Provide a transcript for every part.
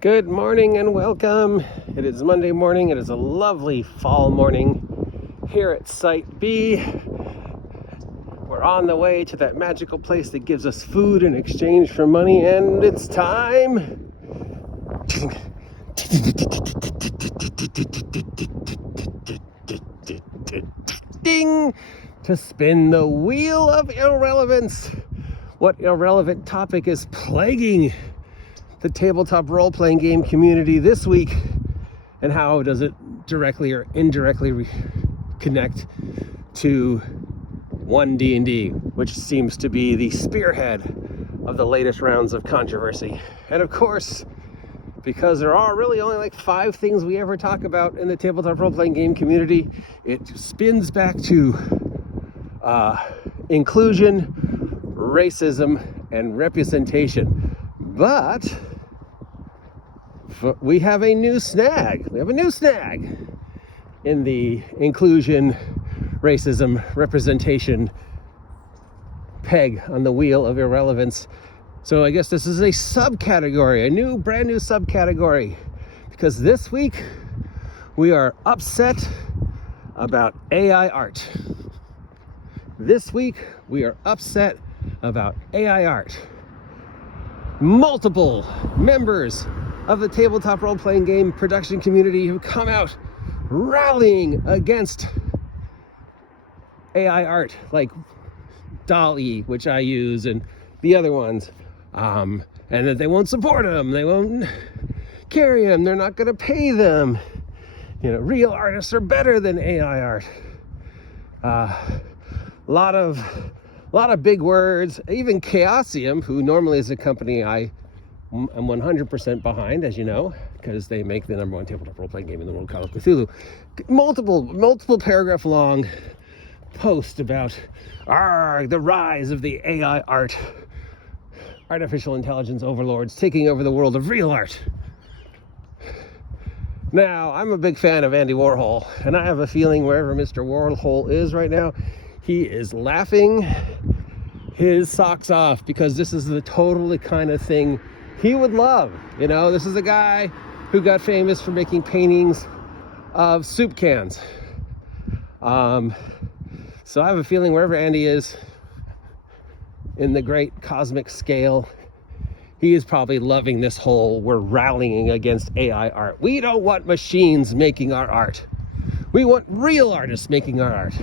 Good morning and welcome. It is Monday morning. It is a lovely fall morning here at Site B. We're on the way to that magical place that gives us food in exchange for money, and it's time ding to spin the wheel of irrelevance. What irrelevant topic is plaguing the tabletop role-playing game community this week, and how does it directly or indirectly connect to 1D&D, which seems to be the spearhead of the latest rounds of controversy. And of course, because there are really only like 5 things we ever talk about in the tabletop role-playing game community, it spins back to inclusion, racism, and representation. But we have a new snag. In the inclusion, racism, representation peg on the wheel of irrelevance. So I guess this is a subcategory, a brand new subcategory, because this week we are upset about AI art. This week we are upset about AI art. Multiple members of the tabletop role-playing game production community have come out rallying against AI art, like DALL-E, which I use, and the other ones, and that they won't support them, they won't carry them, they're not going to pay them. You know, real artists are better than AI art. A lot of big words. Even Chaosium, who normally is a company I'm 100% behind, as you know, because they make the #1 tabletop role-playing game in the world, Call of Cthulhu. Multiple paragraph long post about the rise of the AI art, artificial intelligence overlords taking over the world of real art. Now, I'm a big fan of Andy Warhol, and I have a feeling wherever Mr. Warhol is right now, he is laughing his socks off, because this is the totally kind of thing he would love. You know, this is a guy who got famous for making paintings of soup cans. So I have a feeling wherever Andy is in the great cosmic scale, he is probably loving this whole we're rallying against AI art. We don't want machines making our art. We want real artists making our art.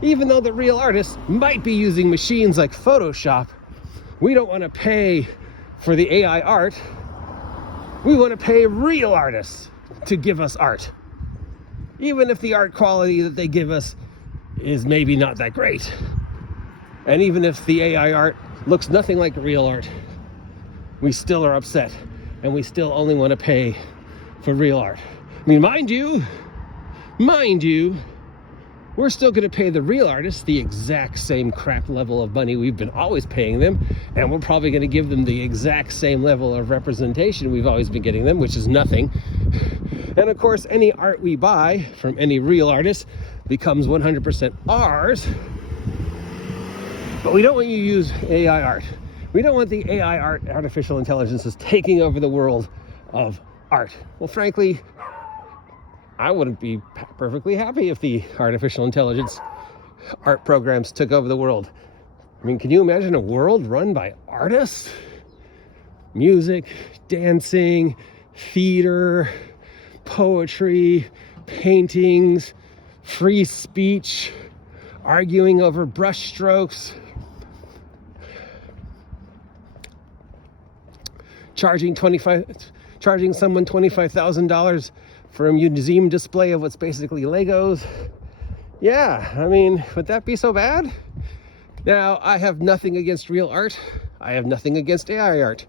Even though the real artists might be using machines like Photoshop, we don't want to pay for the AI art. We want to pay real artists to give us art. Even if the art quality that they give us is maybe not that great. And even if the AI art looks nothing like real art, we still are upset, and we still only want to pay for real art. I mean, mind you, we're still going to pay the real artists the exact same crap level of money we've been always paying them, and we're probably going to give them the exact same level of representation we've always been getting them, which is nothing. And of course, any art we buy from any real artist becomes 100% ours. But we don't want you to use AI art. We don't want the AI art, artificial intelligences, taking over the world of art. Well, frankly, I wouldn't be perfectly happy if the artificial intelligence art programs took over the world. I mean, can you imagine a world run by artists? Music, dancing, theater, poetry, paintings, free speech, arguing over brush strokes, charging someone $25,000 for a museum display of what's basically Legos. Yeah, I mean, would that be so bad? Now, I have nothing against real art. I have nothing against AI art.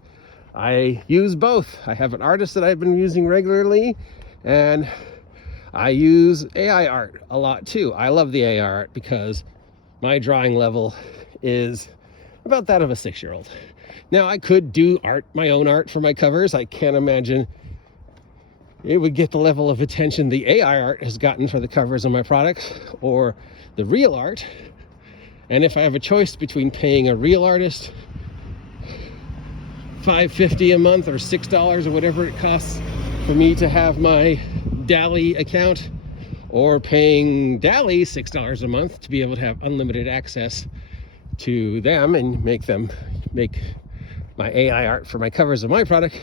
I use both. I have an artist that I've been using regularly, and I use AI art a lot too. I love the AI art because my drawing level is about that of a 6-year-old. Now, I could do my own art for my covers. I can't imagine it would get the level of attention the AI art has gotten for the covers of my products, or the real art. And if I have a choice between paying a real artist $5.50 a month or $6 or whatever it costs for me to have my DALL-E account, or paying DALL-E $6 a month to be able to have unlimited access to them and make my AI art for my covers of my product.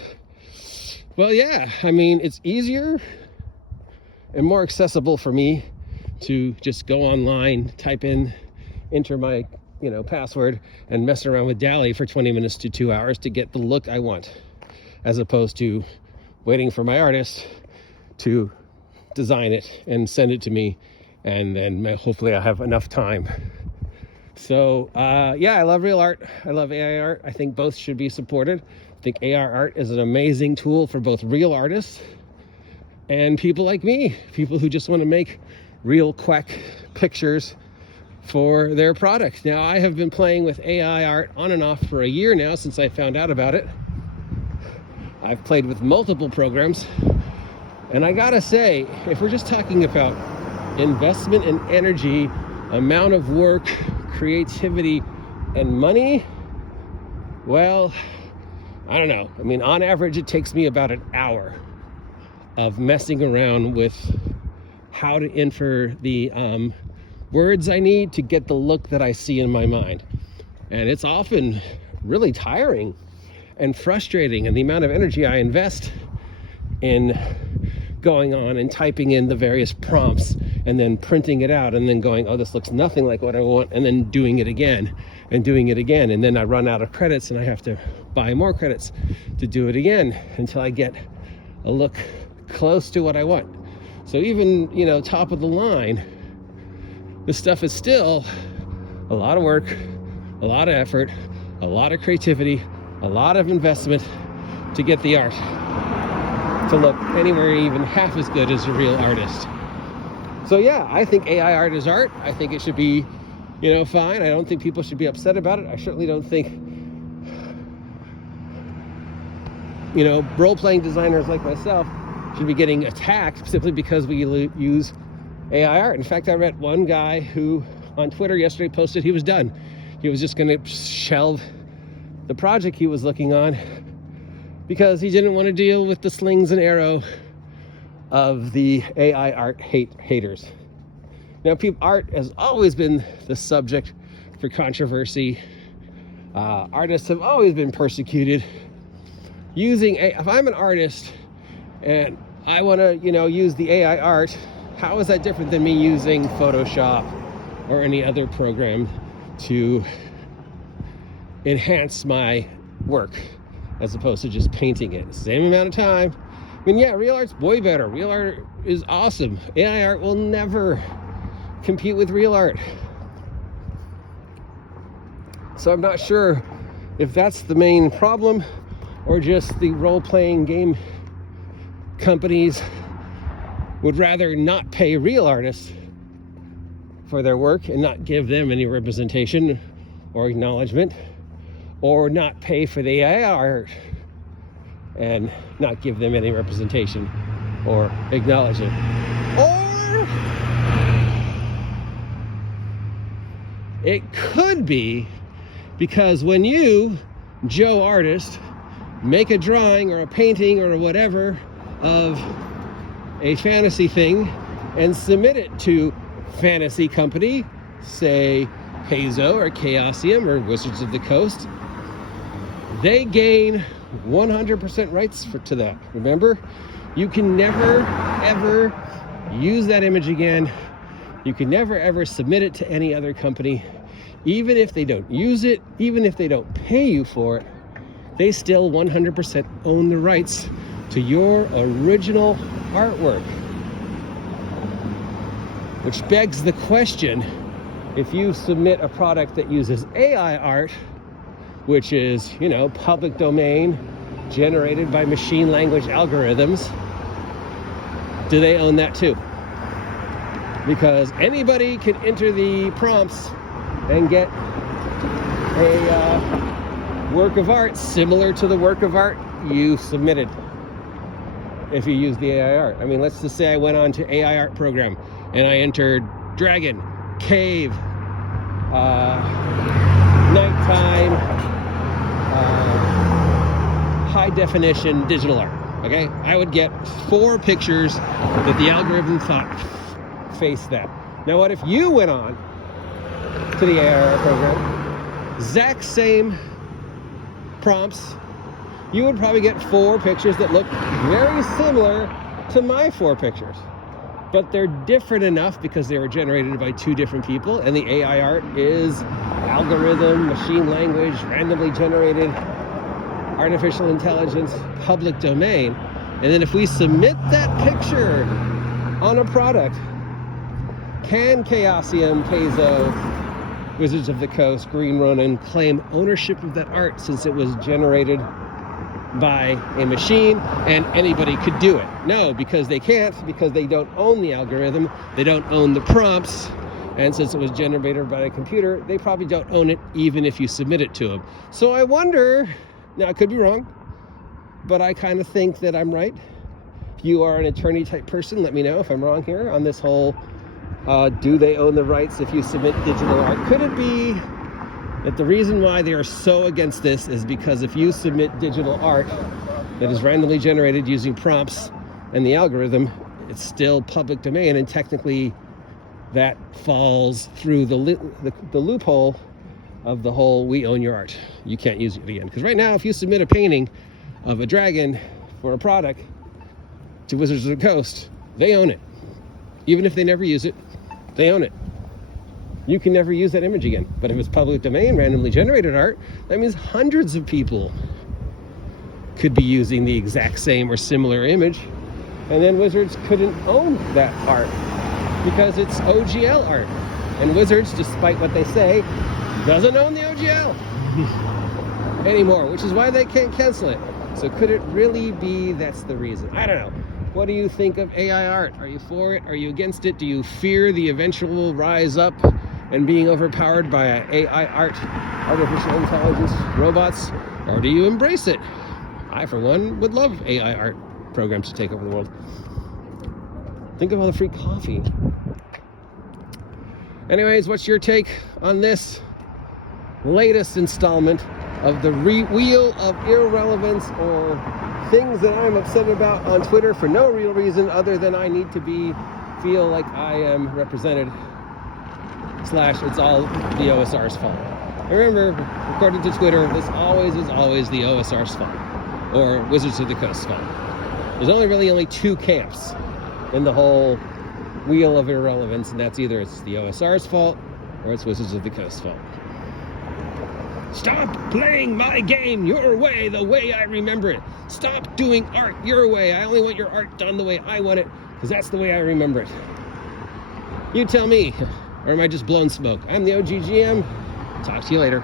Well, yeah, I mean, it's easier and more accessible for me to just go online, enter my password, and mess around with DALL-E for 20 minutes to 2 hours to get the look I want, as opposed to waiting for my artist to design it and send it to me, and then hopefully I'll have enough time. So yeah, I love real art. I love AI art. I think both should be supported. I think AI art is an amazing tool for both real artists and people like me, people who just want to make real quack pictures for their product. Now, I have been playing with AI art on and off for a year now since I found out about it. I've played with multiple programs, and I gotta say, if we're just talking about investment in energy, amount of work, creativity, and money, well, I don't know. I mean, on average, it takes me about an hour of messing around with how to enter the words I need to get the look that I see in my mind. And it's often really tiring and frustrating, and the amount of energy I invest in going on and typing in the various prompts and then printing it out and then going, oh, this looks nothing like what I want, and then doing it again and doing it again, and then I run out of credits and I have to buy more credits to do it again until I get a look close to what I want. So even, top of the line, this stuff is still a lot of work, a lot of effort, a lot of creativity, a lot of investment to get the art to look anywhere even half as good as a real artist. So yeah, I think AI art is art. I think it should be, fine. I don't think people should be upset about it. I certainly don't think, role-playing designers like myself should be getting attacked simply because we use AI art. In fact, I read one guy who on Twitter yesterday posted he was done. He was just going to shelve the project he was looking on because he didn't want to deal with the slings and arrow of the AI art haters. Now, art has always been the subject for controversy. Artists have always been persecuted. If I'm an artist and I want to, use the AI art, how is that different than me using Photoshop or any other program to enhance my work as opposed to just painting it? Same amount of time. I mean, yeah, real art's way better. Real art is awesome. AI art will never compete with real art. So I'm not sure if that's the main problem or just the role-playing game companies would rather not pay real artists for their work and not give them any representation or acknowledgement, or not pay for the AI art and not give them any representation or acknowledgement. Or it could be because when you, Joe artist, make a drawing or a painting or whatever of a fantasy thing and submit it to fantasy company, say Paizo or Chaosium or Wizards of the Coast, they gain 100% rights to that. Remember, you can never ever use that image again. You can never ever submit it to any other company. Even if they don't use it, even if they don't pay you for it, they still 100% own the rights to your original artwork. Which begs the question, if you submit a product that uses AI art, which is, public domain, generated by machine language algorithms, do they own that too? Because anybody can enter the prompts and get a work of art similar to the work of art you submitted if you use the AI art. I mean, let's just say I went on to AI art program and I entered dragon, cave, nighttime, high definition digital art. Okay, I would get 4 pictures that the algorithm thought face that. Now, what if you went on to the AI program, exact same prompts, you would probably get 4 pictures that look very similar to my 4 pictures. But they're different enough because they were generated by 2 different people, and the AI art is algorithm, machine language, randomly generated, artificial intelligence, public domain. And then if we submit that picture on a product, can Chaosium, Paizo, Wizards of the Coast, Green Ronin claim ownership of that art since it was generated by a machine and anybody could do it? No, because they can't, because they don't own the algorithm, they don't own the prompts, and since it was generated by a computer, they probably don't own it even if you submit it to them. So I wonder, now I could be wrong, but I kind of think that I'm right. If you are an attorney type person, let me know if I'm wrong here on this whole do they own the rights if you submit digital art? Could it be that the reason why they are so against this is because if you submit digital art that is randomly generated using prompts and the algorithm, it's still public domain, and technically that falls through the loophole of the whole we own your art, you can't use it again. Because right now, if you submit a painting of a dragon for a product to Wizards of the Coast, they own it. Even if they never use it, they own it. You can never use that image again. But if it's public domain, randomly generated art, that means hundreds of people could be using the exact same or similar image, and then Wizards couldn't own that art because it's OGL art. And Wizards, despite what they say, doesn't own the OGL anymore, which is why they can't cancel it. So could it really be that's the reason? I don't know. What do you think of AI art? Are you for it? Are you against it? Do you fear the eventual rise up and being overpowered by AI art, artificial intelligence, robots? Or do you embrace it? I, for one, would love AI art programs to take over the world. Think of all the free coffee. Anyways, what's your take on this latest installment of the wheel of irrelevance, or things that I'm upset about on Twitter for no real reason other than I need to feel like I am represented / it's all the OSR's fault. Remember, according to Twitter, this always is always the OSR's fault, or Wizards of the Coast's fault. There's only 2 camps in the whole wheel of irrelevance, and that's either it's the OSR's fault or it's Wizards of the Coast's fault. Stop playing my game your way, the way I remember it. Stop doing art your way. I only want your art done the way I want it, because that's the way I remember it. You tell me, or am I just blowing smoke? I'm the OGGM. Talk to you later.